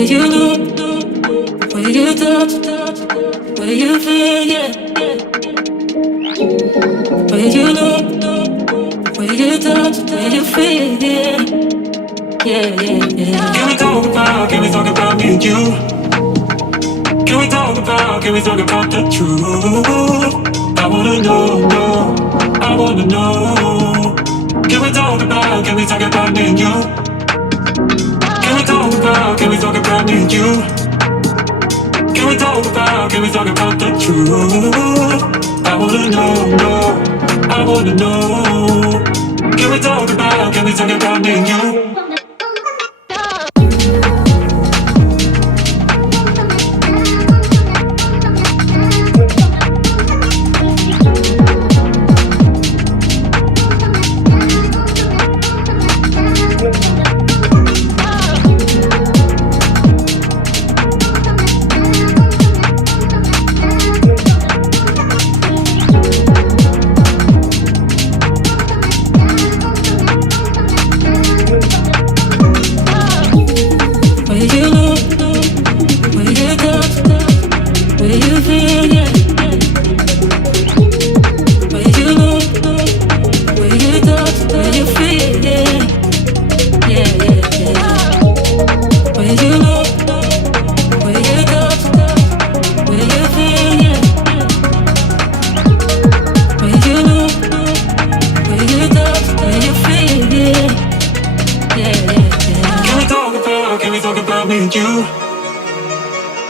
Will you know? Will you touch? Will you feel? Yeah. Will you know? Will you touch? Will you feel? Yeah. Yeah, yeah, yeah. Can we talk about me and you? Can we talk about the truth? I wanna know, no, I wanna know. Can we talk about me and you? Can we talk about me and you? Can we talk about the truth? I wanna know, no, I wanna know. Can we talk about me and you?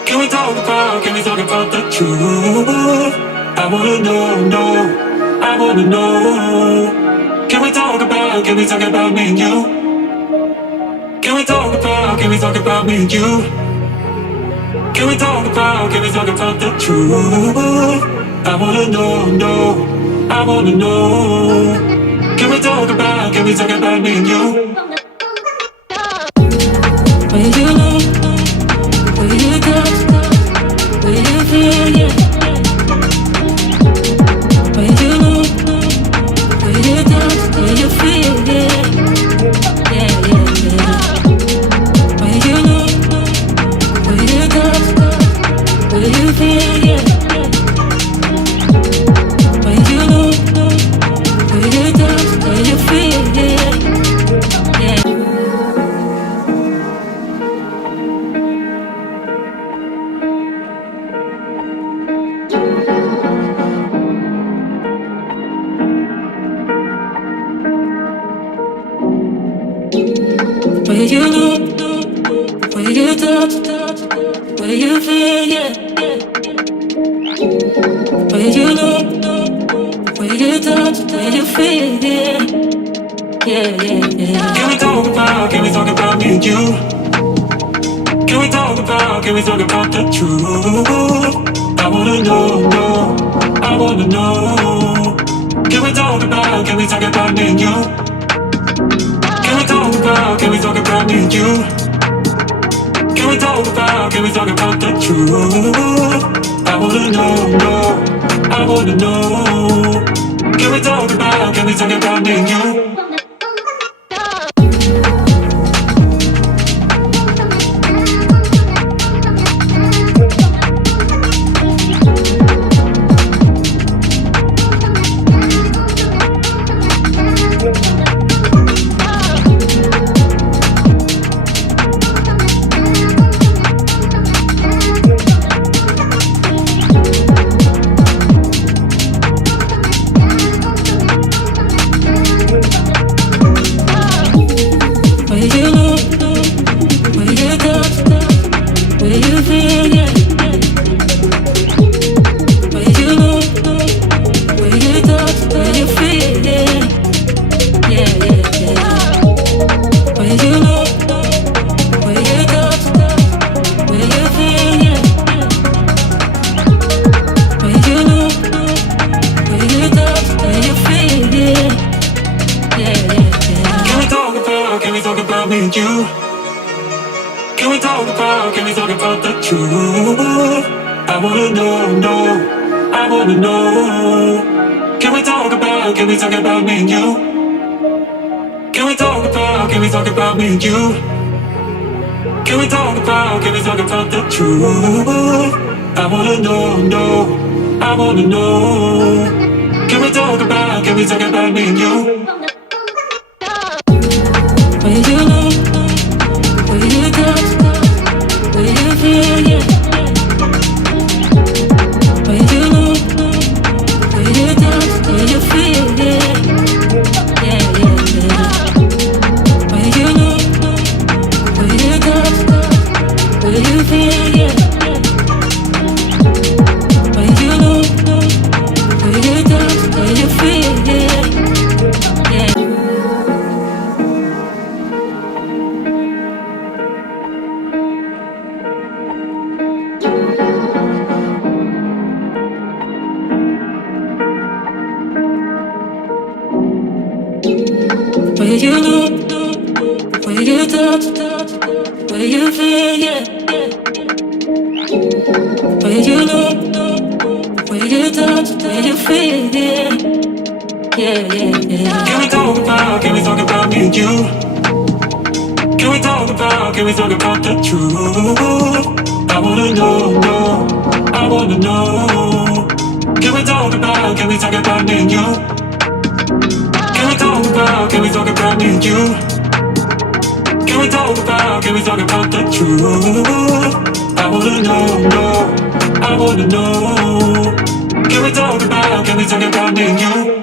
Can we talk about the truth? I wanna know, no, I wanna know. Can we talk about me and you? Can we talk about me and you? Can we talk about the truth? I wanna know, no, I wanna know. Can we talk about me and you? Will you know? Will you touch? Will you feel? Yeah. Will you know? Will you touch? Will you feel? Yeah. Yeah, yeah, yeah. Will you know? Will you touch? Will you feel? Yeah. Will you know? Will you touch? Will you feel? Yeah. Yeah. Will you know? Will you touch? Will you feel? Yeah. Will you know? Will you touch? Will you feel? Yeah. Yeah, yeah, yeah. Can we talk about me and you? Can we talk about the truth? I wanna know, no, I wanna know. Can we talk about me and you? Can we talk about me and you? Can we talk about the truth? I wanna know, no, I wanna know. Can we talk about me and you? Can we talk about the truth? I wanna know, I wanna know. Can we talk about me and you? Will you know, will you touch, will you feel, yeah. Will you know, will you touch, will you feel, yeah. Yeah, yeah, yeah. Will you know, will you touch, will you feel, yeah. Will you know, will you touch, will you feel, yeah. Yeah. Will you know, will you touch, will you feel, yeah. Will you know, will you touch, will you feel, yeah. Yeah, yeah, yeah. Can we talk about me and you? Can we talk about the truth? I wanna know, I wanna know. Can we talk about me and you? Can we talk about me and you? Can we talk about the truth? I wanna know, I wanna know. Can we talk about me and you?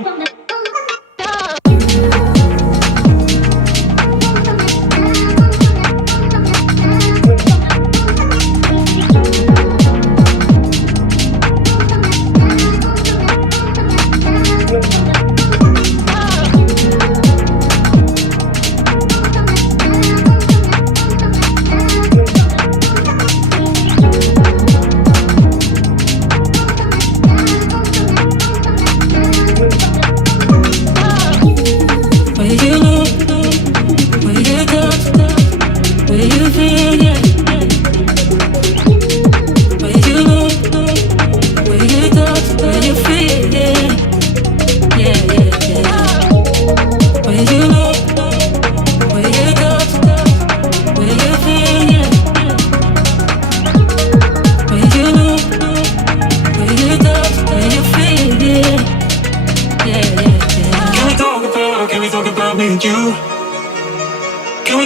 Can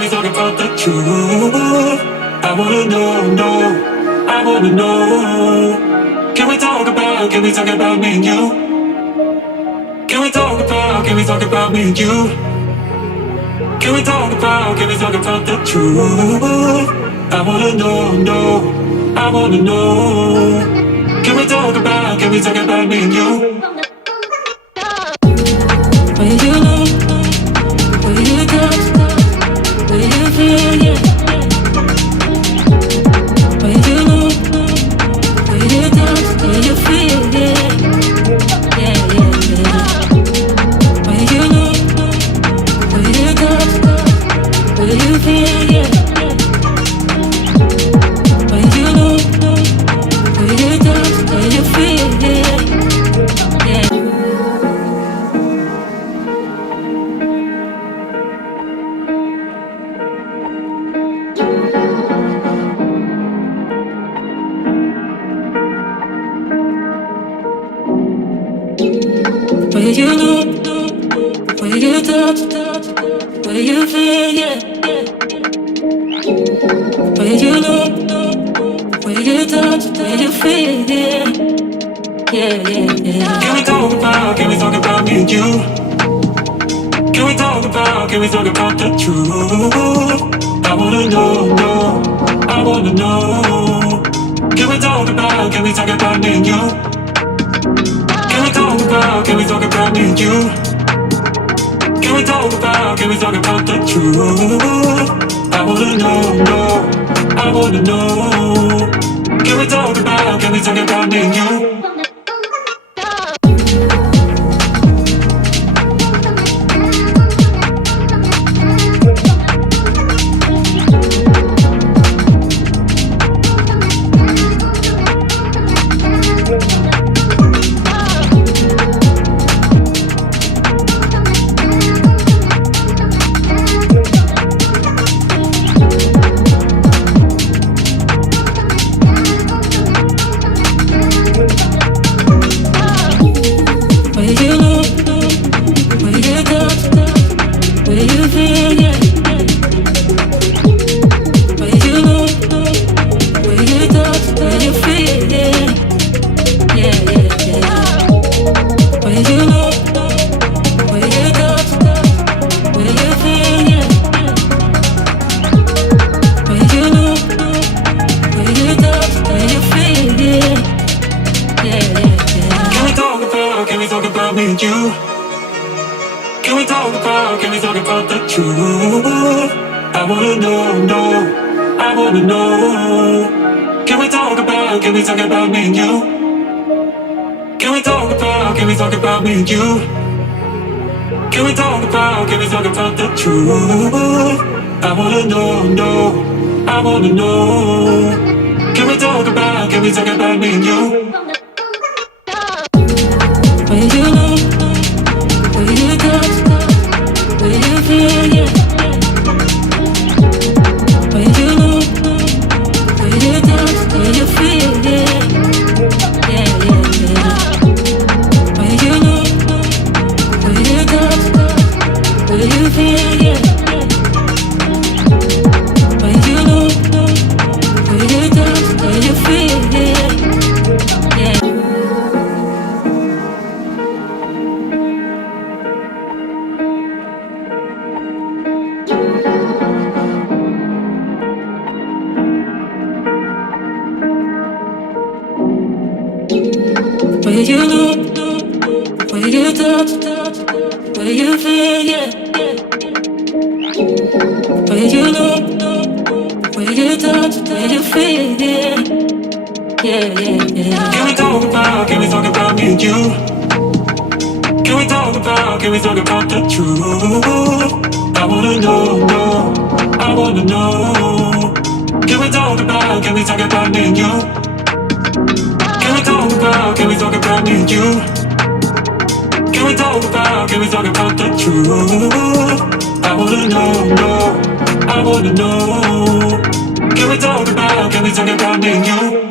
we talk about the truth? I wanna know, I wanna know. Can we talk about me and you? Can we talk about me and you? Can we talk about the truth? I wanna know, I wanna know. Can we talk about me and you? Will you know, will you touch, will you feel, yeah. Will you know, will you touch, will you feel, yeah. Yeah, yeah, yeah. Will you know, will you touch, will you feel, yeah. Will you know, will you touch, will you feel, yeah. Yeah. Will you know, will you touch, will you feel, yeah. Will you know, will you touch, will you feel, yeah. Yeah, yeah, yeah. Can we talk about me and you? Can we talk about the truth? I wanna know, I wanna know. Can we talk about me and you? Can we talk about me and you? Can we talk about the truth? I wanna know, I wanna know. Can we talk about me and you? truth. I wanna know, I wanna know. Can we talk about me and you? Can we talk about me and you? Can we talk about the truth? I wanna know, I wanna know. Can we talk about me and you? When you know, when you touch, when you feel, yeah. When you know, when you touch, when you feel, yeah. Yeah, yeah, yeah. When you know, when you touch, when you feel, yeah. When you know, when you touch, when you feel, yeah. Yeah. Where you know, where you touch, where you feel, yeah. Where you know, where you touch, where you feel, yeah. Yeah, yeah, yeah. Can we talk about me and you? Can we talk about the truth? I wanna know, I wanna know. Can we talk about me and you? Can we talk about me and you? Can we talk about the truth? I wanna know, I wanna know. Can we talk about me and you?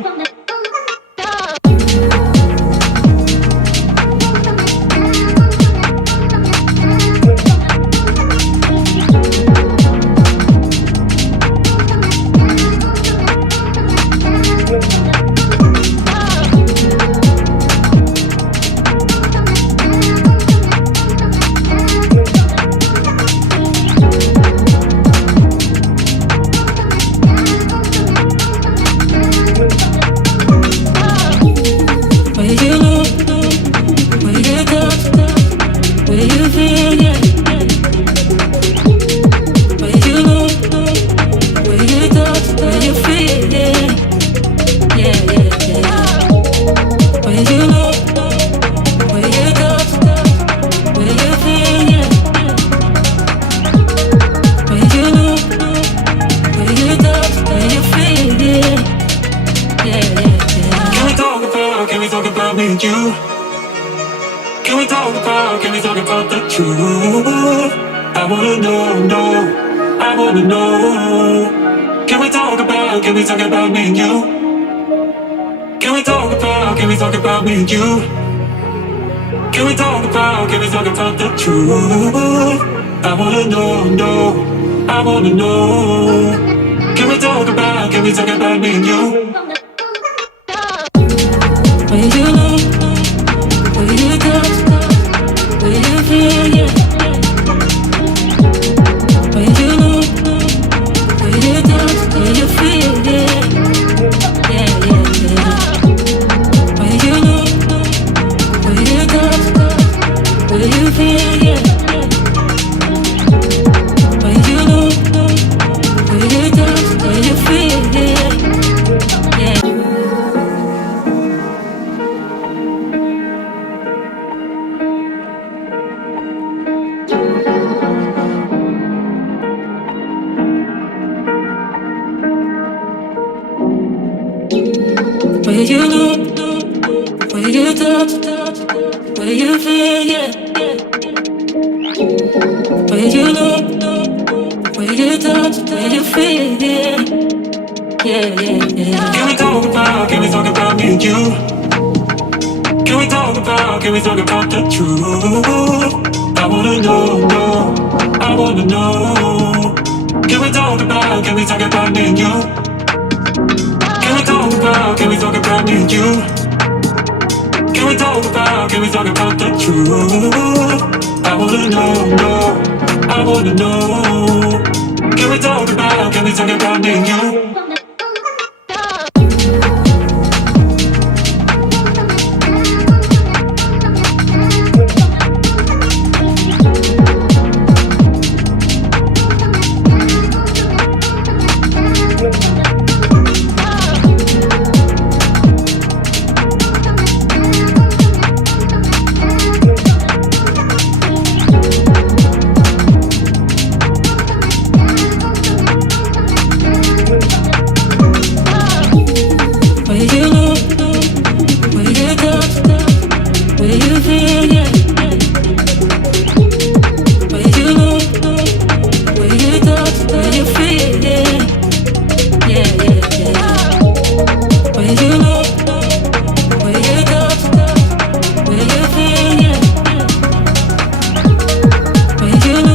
Can we talk about the truth? I wanna know, I wanna know. Can we talk about me and you? Can we talk about me and you? Can we talk about the truth? I wanna know, I wanna know. Can we talk about me and you? When you know, when you touch, when you feel, yeah. When you know, when you touch, when you feel, yeah. Yeah, yeah, yeah. When you know, when you touch, when you feel, yeah. When you know, when you touch, when you feel, yeah. Yeah. Where you know, where you touch, where you feel, yeah. Where you know, where you touch, where you feel, yeah. Yeah, yeah, yeah. Can we talk about me and you? Can we talk about the truth? I wanna know, I wanna know. Can we talk about me and you? Can we talk about me and you? Can we talk about the truth? I wanna know, I wanna know. Can we talk about me and you?